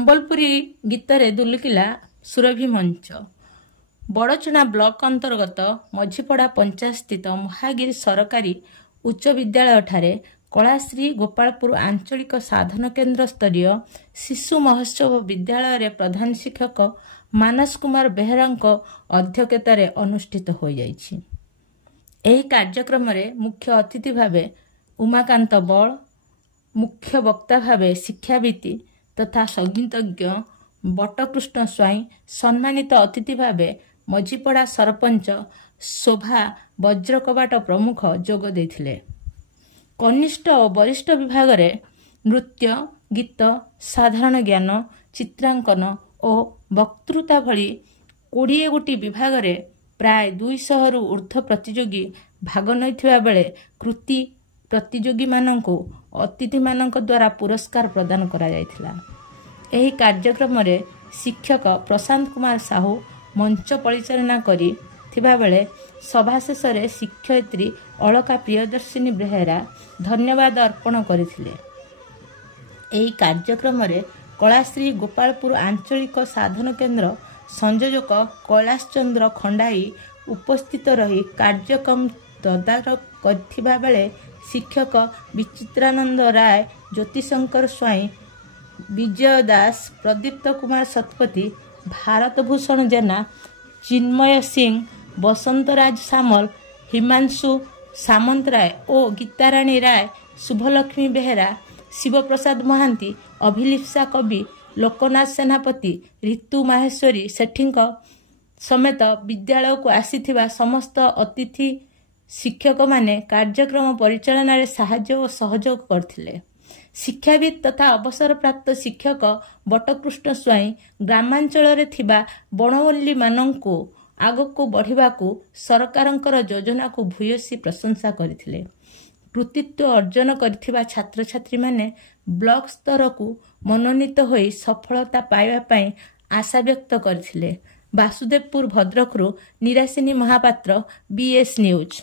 ସମ୍ବଲପୁରୀ ଗୀତରେ ଦୁଲୁକିଲା ସୁରଭି ମଞ୍ଚ। ବଡ଼ଚଣା ବ୍ଲକ ଅନ୍ତର୍ଗତ ମଝିପଡ଼ା ପଞ୍ଚାୟତ ସ୍ଥିତ ମହାଗିରି ସରକାରୀ ଉଚ୍ଚ ବିଦ୍ୟାଳୟଠାରେ କଳାଶ୍ରୀ ଗୋପାଳପୁର ଆଞ୍ଚଳିକ ସାଧନ କେନ୍ଦ୍ର ସ୍ତରୀୟ ଶିଶୁ ମହୋତ୍ସବ ବିଦ୍ୟାଳୟରେ ପ୍ରଧାନ ଶିକ୍ଷକ ମାନସ କୁମାର ବେହେରାଙ୍କ ଅଧ୍ୟକ୍ଷତାରେ ଅନୁଷ୍ଠିତ ହୋଇଯାଇଛି। ଏହି କାର୍ଯ୍ୟକ୍ରମରେ ମୁଖ୍ୟ ଅତିଥି ଭାବେ ଉମାକାନ୍ତ ବଳ, ମୁଖ୍ୟ ବକ୍ତା ଭାବେ ଶିକ୍ଷାବିତ୍ତି ତଥା ସଙ୍ଗୀତଜ୍ଞ ବଟକୃଷ୍ଣ ସ୍ୱାଇଁ, ସମ୍ମାନିତ ଅତିଥି ଭାବେ ମଝିପଡ଼ା ସରପଞ୍ଚ ଶୋଭା ବଜ୍ରକବାଟ ପ୍ରମୁଖ ଯୋଗ ଦେଇଥିଲେ। କନିଷ୍ଠ ଓ ବରିଷ୍ଠ ବିଭାଗରେ ନୃତ୍ୟ, ଗୀତ, ସାଧାରଣ ଜ୍ଞାନ, ଚିତ୍ରାଙ୍କନ ଓ ବକ୍ତୃତା ଭଳି 20 ଗୋଟି ବିଭାଗରେ ପ୍ରାୟ 200ରୁ ଉର୍ଦ୍ଧ୍ୱ ପ୍ରତିଯୋଗୀ ଭାଗ ନେଇଥିବା ବେଳେ କୃତି ପ୍ରତିଯୋଗୀମାନଙ୍କୁ ଅତିଥିମାନଙ୍କ ଦ୍ୱାରା ପୁରସ୍କାର ପ୍ରଦାନ କରାଯାଇଥିଲା। ଏହି କାର୍ଯ୍ୟକ୍ରମରେ ଶିକ୍ଷକ ପ୍ରଶାନ୍ତ କୁମାର ସାହୁ ମଞ୍ଚ ପରିଚାଳନା କରିଥିବା ବେଳେ ସଭା ଶେଷରେ ଶିକ୍ଷୟିତ୍ରୀ ଅଳକା ପ୍ରିୟଦର୍ଶିନୀ ବେହେରା ଧନ୍ୟବାଦ ଅର୍ପଣ କରିଥିଲେ। ଏହି କାର୍ଯ୍ୟକ୍ରମରେ କଳାଶ୍ରୀ ଗୋପାଳପୁର ଆଞ୍ଚଳିକ ସାଧନ କେନ୍ଦ୍ର ସଂଯୋଜକ କୈଳାସ ଚନ୍ଦ୍ର ଖଣ୍ଡାଇ ଉପସ୍ଥିତ ରହି କାର୍ଯ୍ୟକ୍ରମ ତଦାରଖ କରିଥିବା ବେଳେ ଶିକ୍ଷକ ବିଚିତ୍ରାନନ୍ଦ ରାୟ, ଜ୍ୟୋତିଶଙ୍କର ସ୍ୱାଇଁ, ବିଜୟ ଦାସ, ପ୍ରଦୀପ୍ତ କୁମାର ଶତପଥୀ, ଭାରତ ଭୂଷଣ ଜେନା, ଚିନ୍ମୟ ସିଂ, ବସନ୍ତରାଜ ସାମଲ, ହିମାଂଶୁ ସାମନ୍ତରାୟ ଓ ଗୀତାରାଣୀ ରାୟ, ଶୁଭଲକ୍ଷ୍ମୀ ବେହେରା, ଶିବପ୍ରସାଦ ମହାନ୍ତି, ଅଭିଲିପ୍ସା କବି, ଲୋକନାଥ ସେନାପତି, ରିତୁ ମାହେଶ୍ୱରୀ ସେଠୀଙ୍କ ସମେତ ବିଦ୍ୟାଳୟକୁ ଆସିଥିବା ସମସ୍ତ ଅତିଥି ଶିକ୍ଷକମାନେ କାର୍ଯ୍ୟକ୍ରମ ପରିଚାଳନାରେ ସାହାଯ୍ୟ ଓ ସହଯୋଗ କରିଥିଲେ। ଶିକ୍ଷାବିତ୍ ତଥା ଅବସରପ୍ରାପ୍ତ ଶିକ୍ଷକ ବଟକୃଷ୍ଣ ସ୍ୱାଇଁ ଗ୍ରାମାଞ୍ଚଳରେ ଥିବା ବଣୱଲ୍ଲୀମାନଙ୍କୁ ଆଗକୁ ବଢ଼ିବାକୁ ସରକାରଙ୍କର ଯୋଜନାକୁ ଭୂୟସୀ ପ୍ରଶଂସା କରିଥିଲେ। କୃତିତ୍ୱ ଅର୍ଜନ କରିଥିବା ଛାତ୍ରଛାତ୍ରୀମାନେ ବ୍ଲକ ସ୍ତରକୁ ମନୋନୀତ ହୋଇ ସଫଳତା ପାଇବା ପାଇଁ ଆଶାବ୍ୟକ୍ତ କରିଥିଲେ। ବାସୁଦେବପୁର ଭଦ୍ରକରୁ ନିରାସିନୀ ମହାପାତ୍ର, BS ନ୍ୟୁଜ୍।